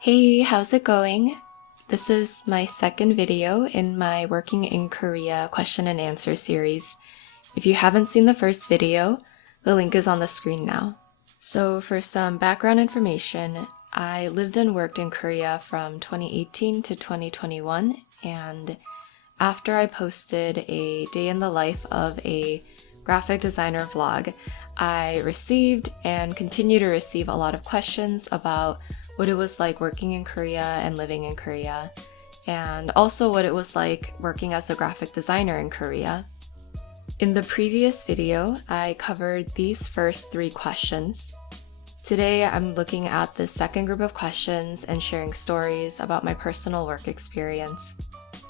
Hey, how's it going? This is my second video in my Working in Korea question and answer series. If you haven't seen the first video, the link is on the screen now. So for some background information, I lived and worked in Korea from 2018 to 2021, and after I posted a day in the life of a graphic designer vlog, I received and continue to receive a lot of questions about what it was like working in Korea and living in Korea, and also what it was like working as a graphic designer in Korea. In the previous video, I covered these first 3 questions. Today, I'm looking at the second group of questions and sharing stories about my personal work experience.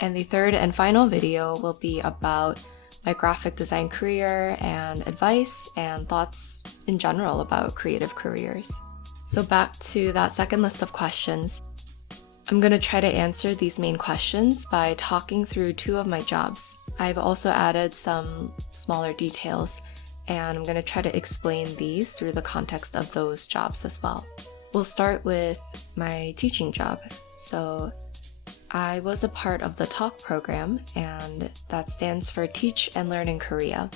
And the third and final video will be about my graphic design career and advice and thoughts in general about creative careers. So back to that second list of questions. I'm going to try to answer these main questions by talking through 2 of my jobs. I've also added some smaller details, and I'm going to try to explain these through the context of those jobs as well. We'll start with my teaching job. So I was a part of the TALK program, and that stands for Teach and Learn in Korea.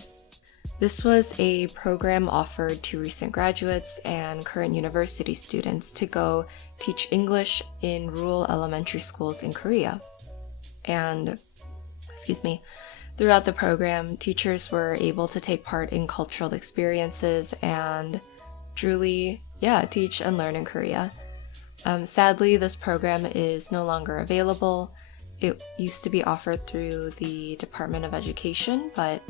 This was a program offered to recent graduates and current university students to go teach English in rural elementary schools in Korea. And, throughout the program, teachers were able to take part in cultural experiences and truly, teach and learn in Korea. Sadly, this program is no longer available. It used to be offered through the Department of Education, but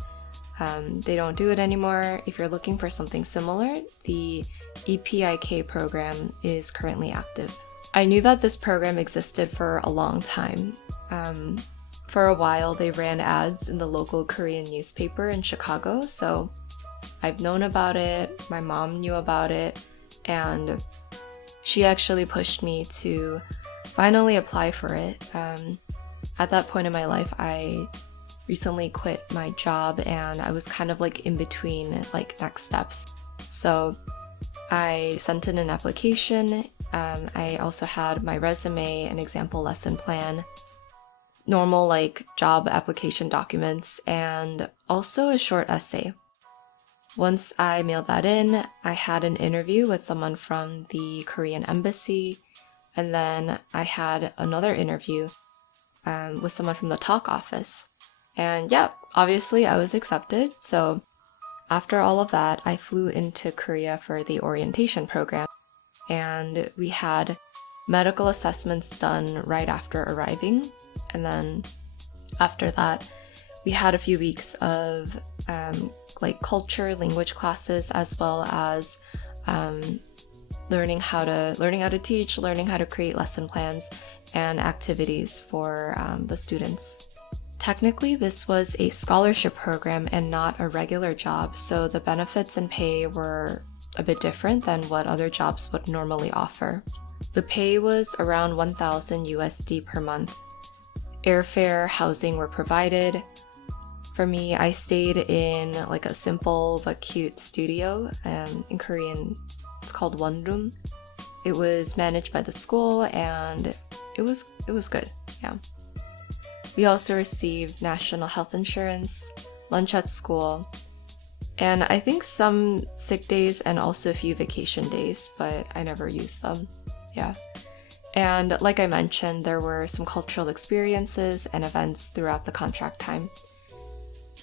they don't do it anymore. If you're looking for something similar, the EPIK program is currently active. I knew that this program existed for a long time. For a while, they ran ads in the local Korean newspaper in Chicago, so I've known about it, my mom knew about it, and she actually pushed me to finally apply for it. At that point in my life, I recently quit my job and I was kind of in between next steps. So I sent in an application. I also had my resume, an example lesson plan, normal job application documents, and also a short essay. Once I mailed that in, I had an interview with someone from the Korean embassy, and then I had another interview with someone from the TALK office. And obviously I was accepted, so after all of that, I flew into Korea for the orientation program, and we had medical assessments done right after arriving, and then after that, we had a few weeks of culture, language classes, as well as learning how to teach, learning how to create lesson plans and activities for the students. Technically, this was a scholarship program and not a regular job, so the benefits and pay were a bit different than what other jobs would normally offer. The pay was around 1,000 USD per month. Airfare, housing were provided. For me, I stayed in a simple but cute studio. In Korean, it's called one room. It was managed by the school, and it was good. We also received national health insurance, lunch at school, and I think some sick days and also a few vacation days, but I never used them. And like I mentioned, there were some cultural experiences and events throughout the contract time.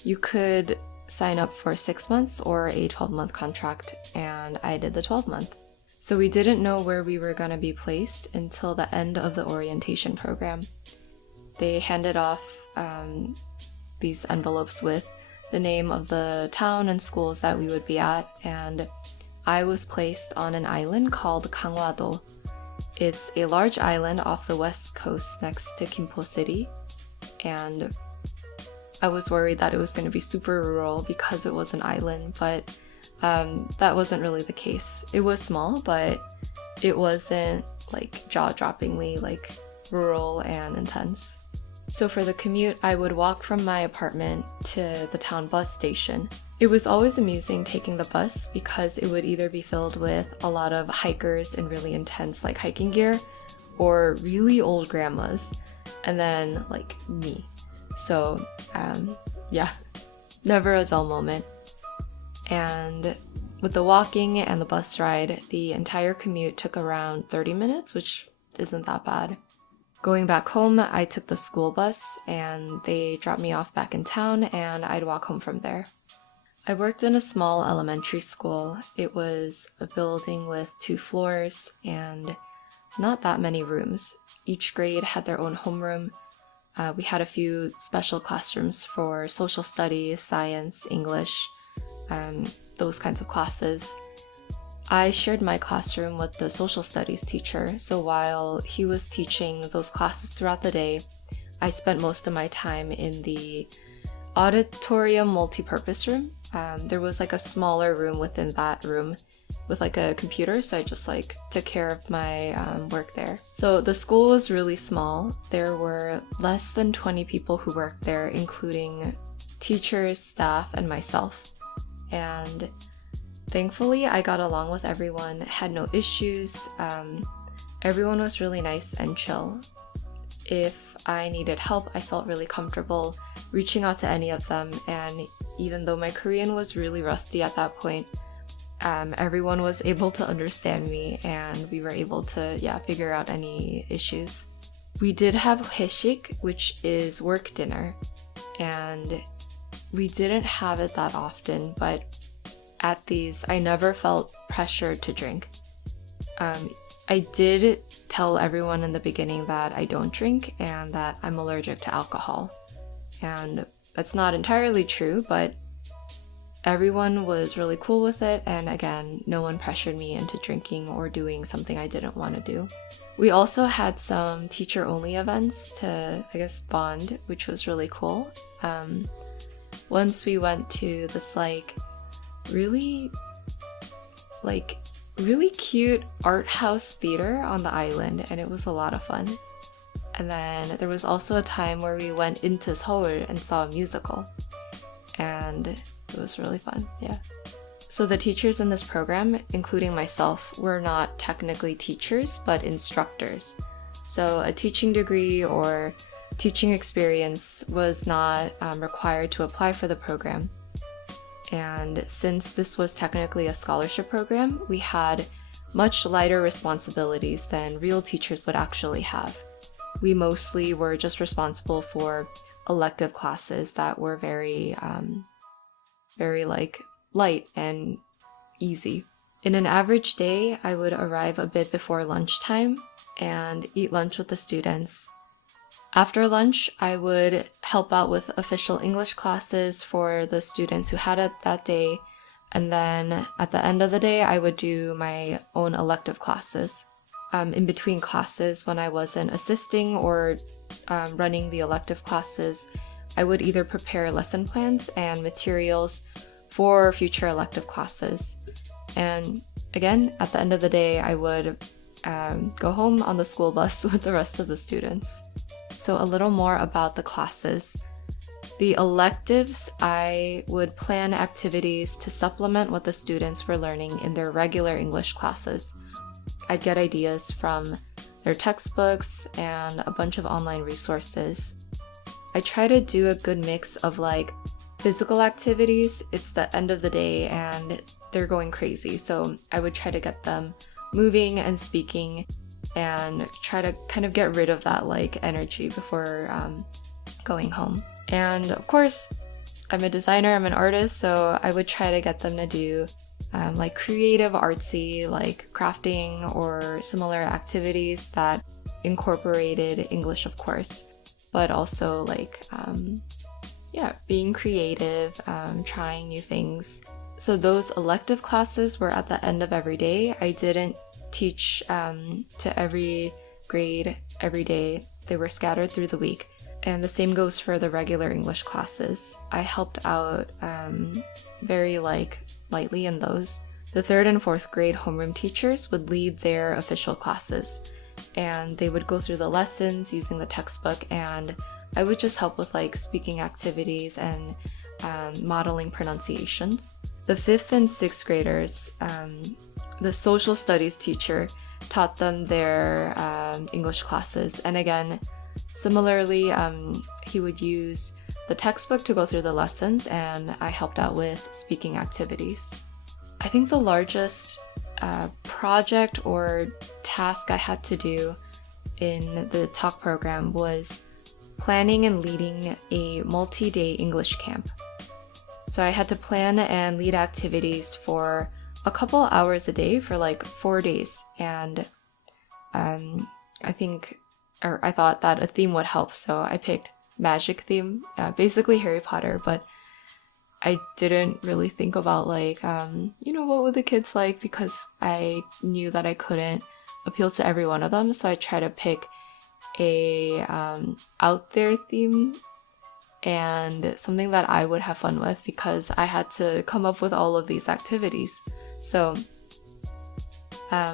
You could sign up for 6 months or a 12-month contract, and I did the 12-month. So we didn't know where we were going to be placed until the end of the orientation program. They handed off these envelopes with the name of the town and schools that we would be at, and I was placed on an island called Gangwado. It's a large island off the west coast next to Gimpo City, and I was worried that it was going to be super rural because it was an island, but that wasn't really the case. It was small, but it wasn't jaw-droppingly rural and intense. So for the commute, I would walk from my apartment to the town bus station. It was always amusing taking the bus because it would either be filled with a lot of hikers in really intense hiking gear, or really old grandmas, and then like me. So yeah, never a dull moment. And with the walking and the bus ride, the entire commute took around 30 minutes, which isn't that bad. Going back home, I took the school bus and they dropped me off back in town and I'd walk home from there. I worked in a small elementary school. It was a building with 2 floors and not that many rooms. Each grade had their own homeroom. We had a few special classrooms for social studies, science, English, those kinds of classes. I shared my classroom with the social studies teacher, so while he was teaching those classes throughout the day, I spent most of my time in the auditorium multi-purpose room. There was like a smaller room within that room with like a computer, so I just like took care of my work there. So the school was really small. There were less than 20 people who worked there, including teachers, staff, and myself. And thankfully, I got along with everyone, had no issues. Everyone was really nice and chill. If I needed help, I felt really comfortable reaching out to any of them. And even though my Korean was really rusty at that point, everyone was able to understand me and we were able to, figure out any issues. We did have haeshik, which is work dinner. And we didn't have it that often, but at these, I never felt pressured to drink. I did tell everyone in the beginning that I don't drink and that I'm allergic to alcohol. And that's not entirely true, but everyone was really cool with it, and again, no one pressured me into drinking or doing something I didn't want to do. We also had some teacher-only events to, bond, which was really cool. Once we went to this really cute art house theater on the island, and it was a lot of fun. And then there was also a time where we went into Seoul and saw a musical, and it was really fun, yeah. So the teachers in this program, including myself, were not technically teachers, but instructors. So a teaching degree or teaching experience was not required to apply for the program. And since this was technically a scholarship program, we had much lighter responsibilities than real teachers would actually have. We mostly were just responsible for elective classes that were very light and easy. In an average day, I would arrive a bit before lunchtime and eat lunch with the students. After lunch, I would help out with official English classes for the students who had it that day, and then at the end of the day, I would do my own elective classes. In between classes, when I wasn't assisting or running the elective classes, I would either prepare lesson plans and materials for future elective classes. And again, at the end of the day, I would go home on the school bus with the rest of the students. So a little more about the classes. The electives, I would plan activities to supplement what the students were learning in their regular English classes. I'd get ideas from their textbooks and a bunch of online resources. I try to do a good mix of physical activities. It's the end of the day and they're going crazy, so I would try to get them moving and speaking and try to kind of get rid of that energy before going home. And of course, I'm a designer, I'm an artist, so I would try to get them to do creative, artsy, crafting or similar activities that incorporated English, of course, but also being creative, trying new things. So those elective classes were at the end of every day. I didn't teach to every grade every day. They were scattered through the week. And the same goes for the regular English classes. I helped out very lightly in those. The 3rd and 4th grade homeroom teachers would lead their official classes, and they would go through the lessons using the textbook, and I would just help with speaking activities and modeling pronunciations. The 5th and 6th graders, the social studies teacher taught them their English classes. And again, similarly, he would use the textbook to go through the lessons, and I helped out with speaking activities. I think the largest project or task I had to do in the talk program was planning and leading a multi-day English camp. So I had to plan and lead activities for a couple hours a day for like 4 days, and I thought that a theme would help, so I picked magic theme, basically Harry Potter, but I didn't really think about like, what would the kids like, because I knew that I couldn't appeal to every one of them, so I tried to pick a out there theme and something that I would have fun with, because I had to come up with all of these activities. So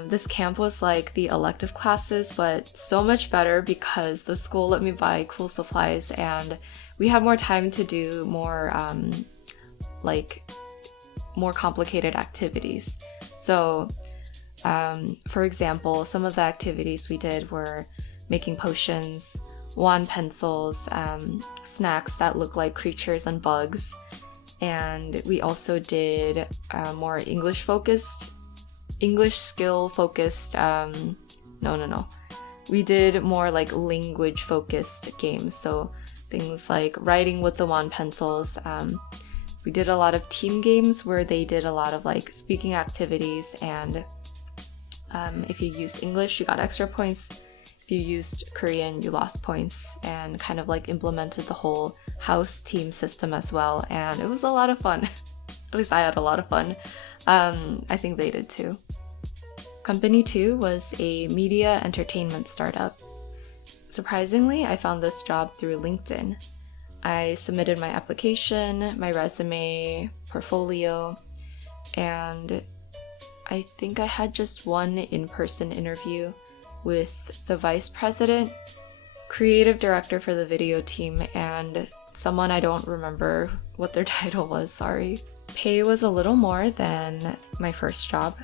this camp was like the elective classes, but so much better because the school let me buy cool supplies and we had more time to do more more complicated activities. So for example, some of the activities we did were making potions, wand pencils, snacks that look like creatures and bugs, and we also did more English skill focused, we did more like language focused games, so things like writing with the wand pencils. We did a lot of team games where they did a lot of like speaking activities, and if you used English you got extra points, if you used Korean you lost points, and kind of like implemented the whole house team system as well, and it was a lot of fun. At least I had a lot of fun. I think they did too. Company 2 was a media entertainment startup. Surprisingly, I found this job through LinkedIn. I submitted my application, my resume, portfolio, and I think I had just one in-person interview with the vice president, creative director for the video team, and someone I don't remember what their title was, sorry. Pay was a little more than my first job.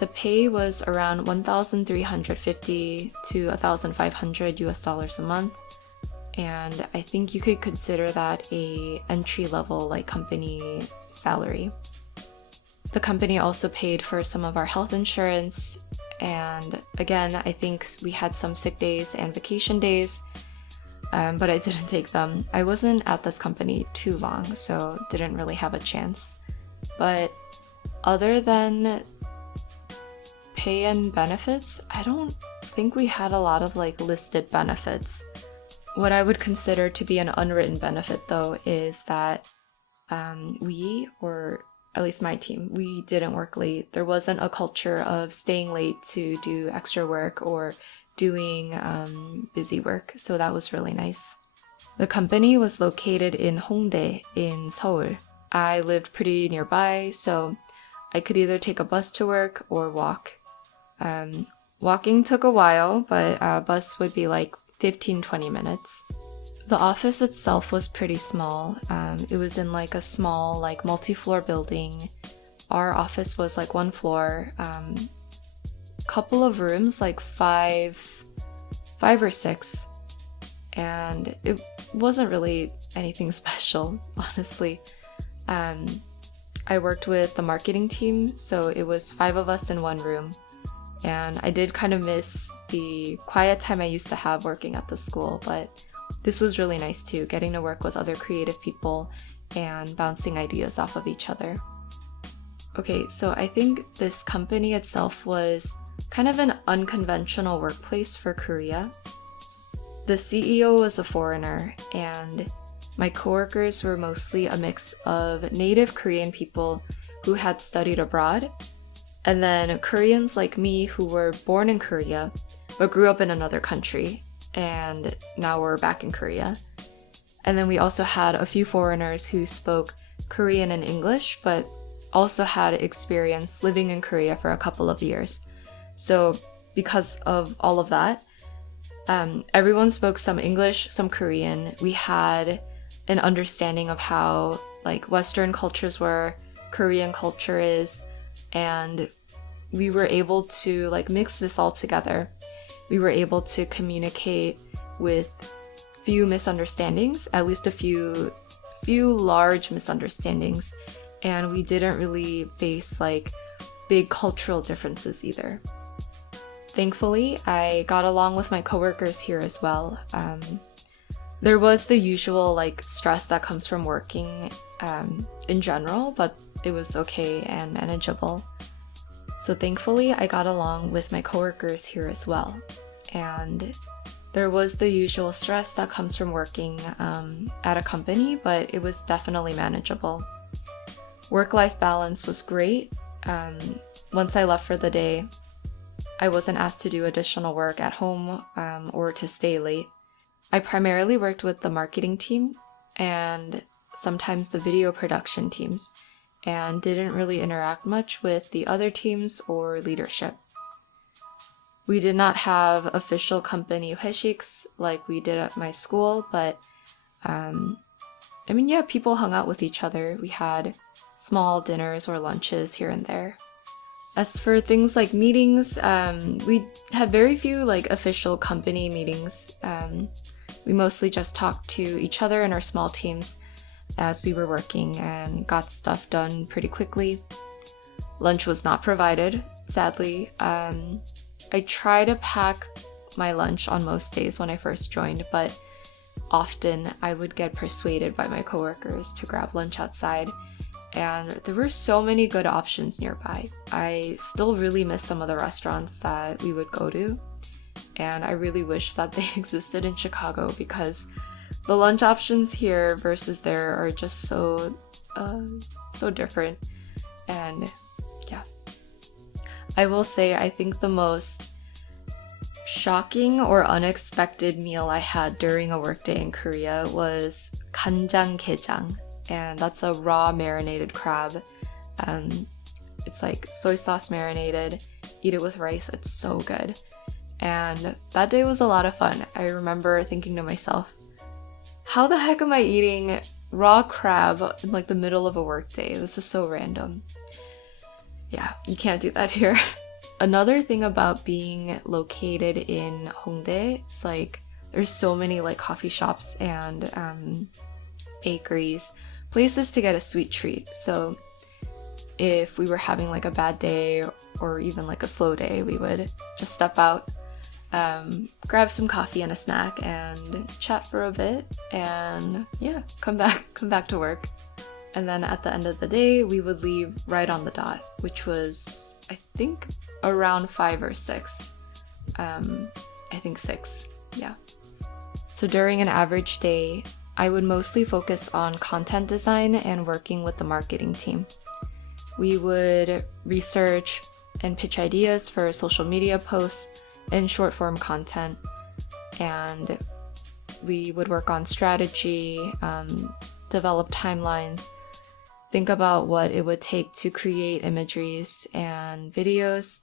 The pay was around $1,350 to $1,500 US a month, and I think you could consider that a entry-level like company salary. The company also paid for some of our health insurance, and again, I think we had some sick days and vacation days, but I didn't take them. I wasn't at this company too long, so didn't really have a chance. But other than pay and benefits, I don't think we had a lot of like listed benefits. What I would consider to be an unwritten benefit though is that we, or at least my team, we didn't work late. There wasn't a culture of staying late to do extra work or doing busy work, so that was really nice. The company was located in Hongdae in Seoul. I lived pretty nearby, so I could either take a bus to work or walk. Walking took a while, but a bus would be like 15-20 minutes. The office itself was pretty small. It was in like a small like multi-floor building. Our office was like one floor, couple of rooms, like five or six, and it wasn't really anything special, honestly. I worked with the marketing team, so it was 5 of us in one room, and I did kind of miss the quiet time I used to have working at the school, but this was really nice too, getting to work with other creative people and bouncing ideas off of each other. Okay, so I think this company itself was kind of an unconventional workplace for Korea. The CEO was a foreigner, and my coworkers were mostly a mix of native Korean people who had studied abroad, and then Koreans like me who were born in Korea but grew up in another country, and now we're back in Korea. And then we also had a few foreigners who spoke Korean and English, but also had experience living in Korea for a couple of years. So because of all of that, everyone spoke some English, some Korean. We had an understanding of how like Western cultures were, Korean culture is, and we were able to like mix this all together. We were able to communicate with few misunderstandings, at least a few large misunderstandings, and we didn't really face like big cultural differences either. Thankfully, I got along with my coworkers here as well. There was the usual like stress that comes from working in general, but it was okay and manageable. So thankfully, I got along with my coworkers here as well. And there was the usual stress that comes from working at a company, but it was definitely manageable. Work-life balance was great. Once I left for the day, I wasn't asked to do additional work at home or to stay late. I primarily worked with the marketing team and sometimes the video production teams, and didn't really interact much with the other teams or leadership. We did not have official company 회식s like we did at my school, but people hung out with each other. We had small dinners or lunches here and there. As for things like meetings, we had very few like official company meetings. We mostly just talked to each other in our small teams as we were working and got stuff done pretty quickly. Lunch was not provided, sadly. I try to pack my lunch on most days when I first joined, but often I would get persuaded by my coworkers to grab lunch outside, and there were so many good options nearby. I still really miss some of the restaurants that we would go to, and I really wish that they existed in Chicago because the lunch options here versus there are just so different. And yeah, I will say I think the most shocking or unexpected meal I had during a workday in Korea was 간장게장, and that's a raw marinated crab. It's like soy sauce marinated. Eat it with rice. It's so good. And that day was a lot of fun. I remember thinking to myself, how the heck am I eating raw crab in like the middle of a workday? This is so random. Yeah, you can't do that here. Another thing about being located in Hongdae, it's like there's so many like coffee shops and bakeries, places to get a sweet treat. So if we were having like a bad day or even like a slow day, we would just step out, grab some coffee and a snack and chat for a bit, and yeah, come back to work. And then at the end of the day, we would leave right on the dot, which was, I think, around 5 or 6. I think 6, yeah. So during an average day, I would mostly focus on content design and working with the marketing team. We would research and pitch ideas for social media posts and short form content, and we would work on strategy, develop timelines, think about what it would take to create imageries and videos.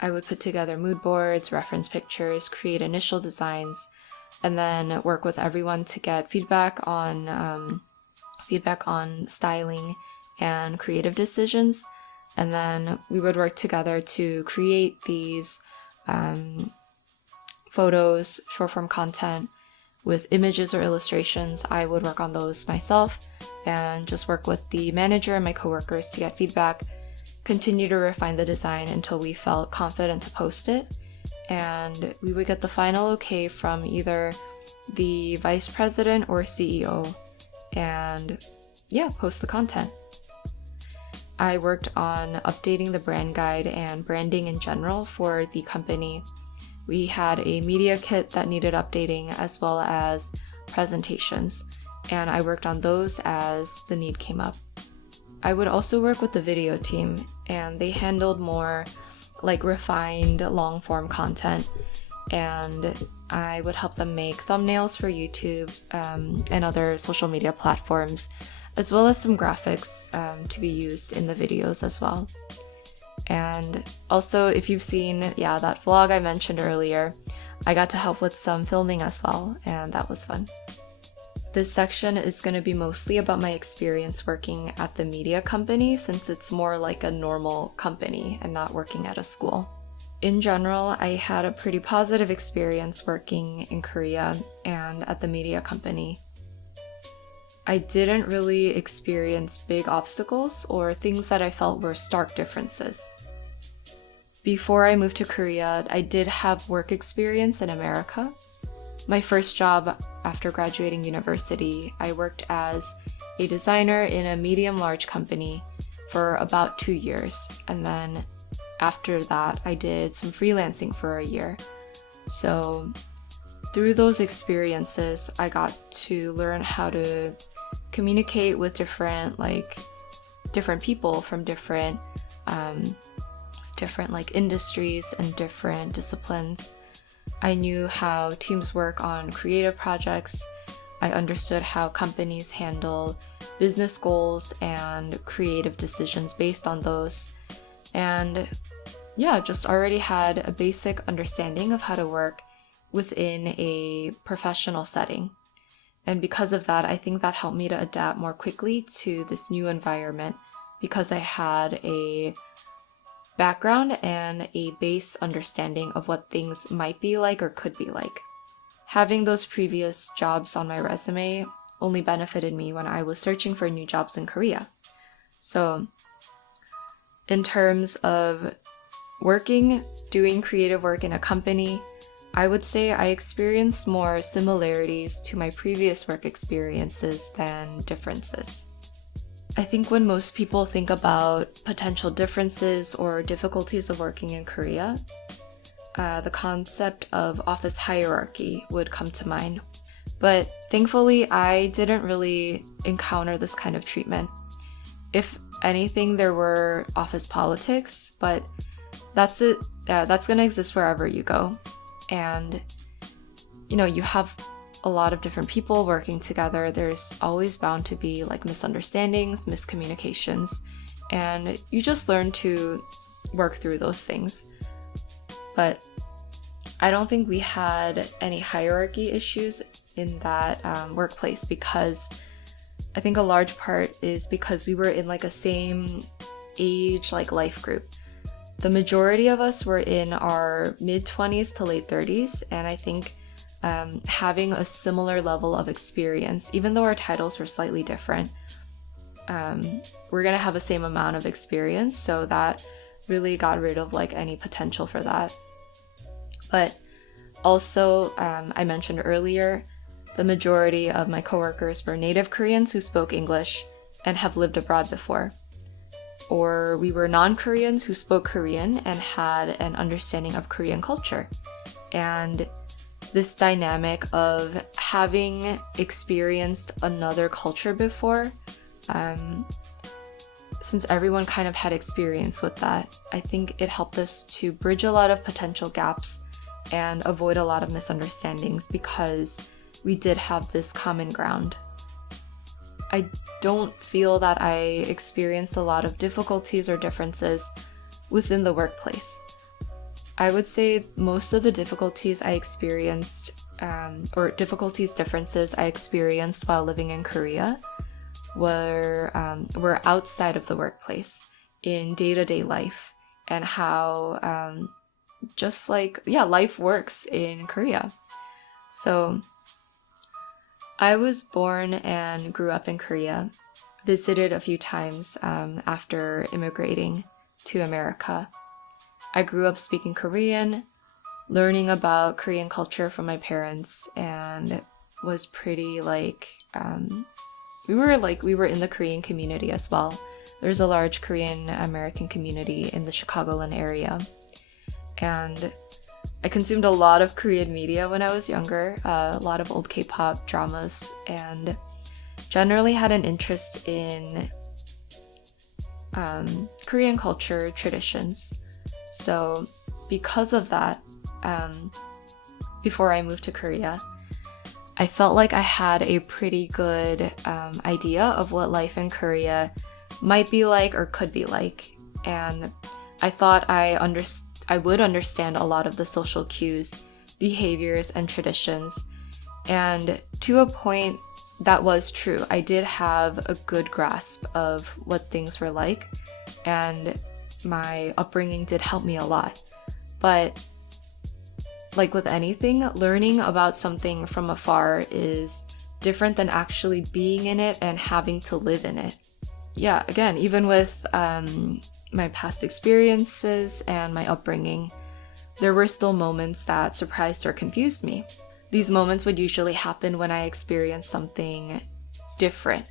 I would put together mood boards, reference pictures, create initial designs, and then work with everyone to get feedback on styling and creative decisions. And then we would work together to create these photos, short form content with images or illustrations. I would work on those myself and just work with the manager and my coworkers to get feedback, continue to refine the design until we felt confident to post it. And we would get the final okay from either the vice president or CEO and yeah, post the content. I worked on updating the brand guide and branding in general for the company. We had a media kit that needed updating as well as presentations, and I worked on those as the need came up. I would also work with the video team, and they handled more like refined long form content, and I would help them make thumbnails for YouTube and other social media platforms, as well as some graphics to be used in the videos as well. And also, if you've seen, that vlog I mentioned earlier, I got to help with some filming as well, and that was fun. This section is going to be mostly about my experience working at the media company, since it's more like a normal company and not working at a school. In general, I had a pretty positive experience working in Korea and at the media company. I didn't really experience big obstacles or things that I felt were stark differences. Before I moved to Korea, I did have work experience in America. My first job after graduating university, I worked as a designer in a medium-large company for about 2 years. And then after that, I did some freelancing for a year. So through those experiences, I got to learn how to communicate with different people from different industries and different disciplines. I knew how teams work on creative projects. I understood how companies handle business goals and creative decisions based on those. And just already had a basic understanding of how to work within a professional setting. And because of that, I think that helped me to adapt more quickly to this new environment, because I had a background and a base understanding of what things might be like or could be like. Having those previous jobs on my resume only benefited me when I was searching for new jobs in Korea. So in terms of doing creative work in a company, I would say I experienced more similarities to my previous work experiences than differences. I think when most people think about potential differences or difficulties of working in Korea, the concept of office hierarchy would come to mind. But thankfully, I didn't really encounter this kind of treatment. If anything, there were office politics, but that's it. That's going to exist wherever you go. And, you have a lot of different people working together. There's always bound to be misunderstandings, miscommunications, and you just learn to work through those things. But I don't think we had any hierarchy issues in that workplace, because I think a large part is because we were in a same age life group. The majority of us were in our mid-20s to late 30s, and I think having a similar level of experience, even though our titles were slightly different, we're going to have the same amount of experience, so that really got rid of any potential for that. But also, I mentioned earlier, the majority of my coworkers were native Koreans who spoke English and have lived abroad before. Or we were non-Koreans who spoke Korean and had an understanding of Korean culture. And this dynamic of having experienced another culture before, since everyone kind of had experience with that, I think it helped us to bridge a lot of potential gaps and avoid a lot of misunderstandings, because we did have this common ground. I don't feel that I experienced a lot of difficulties or differences within the workplace. I would say most of the difficulties I experienced, differences I experienced while living in Korea were outside of the workplace, in day-to-day life, and how life works in Korea. So I was born and grew up in Korea, visited a few times after immigrating to America. I grew up speaking Korean, learning about Korean culture from my parents, and was pretty we were in the Korean community as well. There's a large Korean American community in the Chicagoland area. And I consumed a lot of Korean media when I was younger, a lot of old K-pop dramas, and generally had an interest in Korean culture traditions. So because of that, before I moved to Korea, I felt like I had a pretty good idea of what life in Korea might be like or could be like. And I thought I would understand a lot of the social cues, behaviors, and traditions. And to a point, that was true. I did have a good grasp of what things were like, and my upbringing did help me a lot. But like with anything, learning about something from afar is different than actually being in it and having to live in it. Yeah, again, even with my past experiences and my upbringing, there were still moments that surprised or confused me. These moments would usually happen when I experienced something different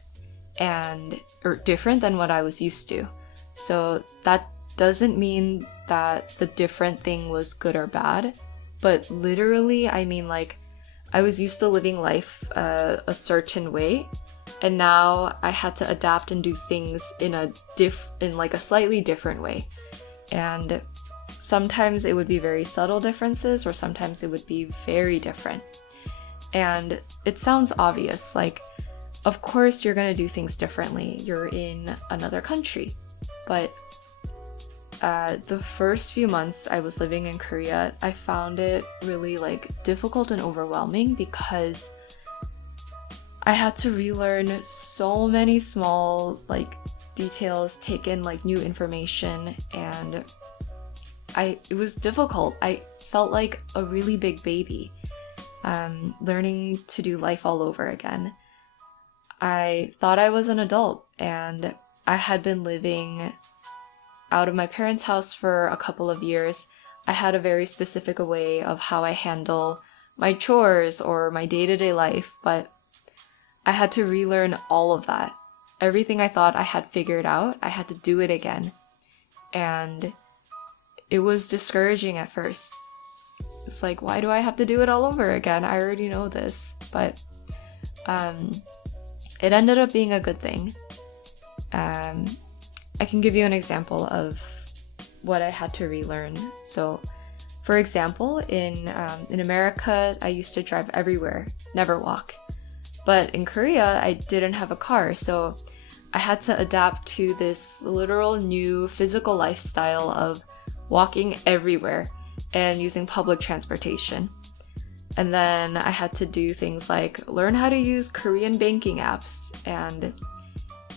or different than what I was used to. So that doesn't mean that the different thing was good or bad, but literally, I mean, like, I was used to living life a certain way, and now I had to adapt and do things in a slightly different way. And sometimes it would be very subtle differences, or sometimes it would be very different. And it sounds obvious, like, of course you're gonna do things differently. You're in another country. But the first few months I was living in Korea, I found it really like difficult and overwhelming because I had to relearn so many small like details, take in like new information, and it was difficult. I felt like a really big baby, learning to do life all over again. I thought I was an adult, and I had been living out of my parents' house for a couple of years. I had a very specific way of how I handle my chores or my day-to-day life, but I had to relearn all of that. Everything I thought I had figured out, I had to do it again. And it was discouraging at first. It's like, why do I have to do it all over again? I already know this. But it ended up being a good thing. I can give you an example of what I had to relearn. So, for example, in America, I used to drive everywhere, never walk. But in Korea, I didn't have a car, so I had to adapt to this literal new physical lifestyle of walking everywhere and using public transportation. And then I had to do things like learn how to use Korean banking apps. And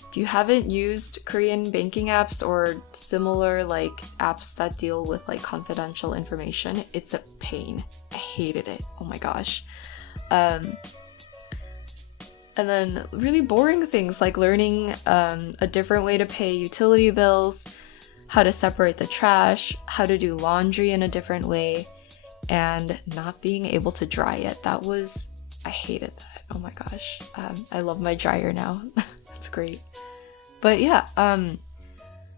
if you haven't used Korean banking apps or similar like apps that deal with like confidential information, it's a pain. I hated it. Oh my gosh. And then really boring things like learning a different way to pay utility bills, how to separate the trash, how to do laundry in a different way, and not being able to dry it. I hated that. Oh my gosh. I love my dryer now. That's great. But yeah,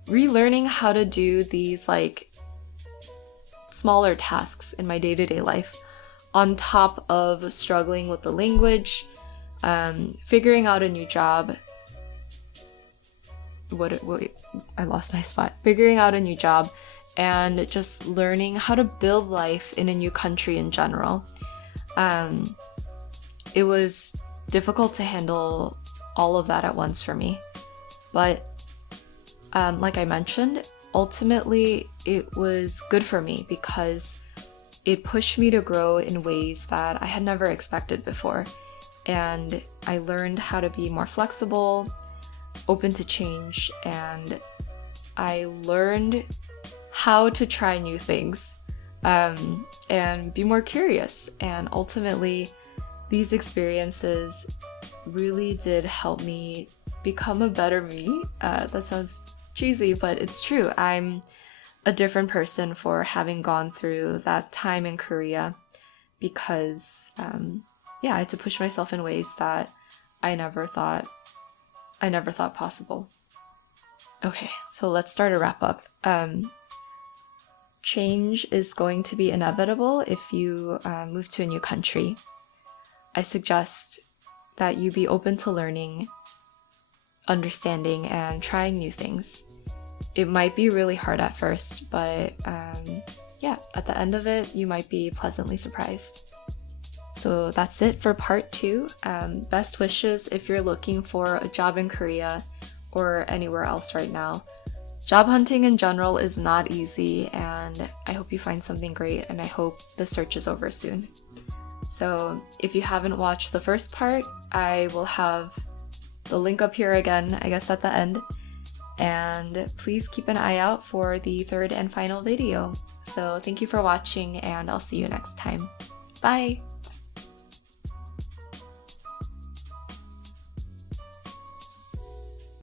relearning how to do these like smaller tasks in my day-to-day life on top of struggling with the language, figuring out a new job. I lost my spot. Figuring out a new job and just learning how to build life in a new country in general. It was difficult to handle all of that at once for me. But like I mentioned, ultimately it was good for me because it pushed me to grow in ways that I had never expected before. And I learned how to be more flexible, open to change, and I learned how to try new things and be more curious. And ultimately, these experiences really did help me become a better me. That sounds cheesy, but it's true. I'm a different person for having gone through that time in Korea because I had to push myself in ways that I never thought possible. Okay, so let's start a wrap up. Change is going to be inevitable if you move to a new country. I suggest that you be open to learning, understanding, and trying new things. It might be really hard at first, but at the end of it, you might be pleasantly surprised. So that's it for part 2. Best wishes if you're looking for a job in Korea or anywhere else right now. Job hunting in general is not easy, and I hope you find something great, and I hope the search is over soon. So if you haven't watched the first part, I will have the link up here again, I guess at the end. And please keep an eye out for the third and final video. So thank you for watching, and I'll see you next time. Bye!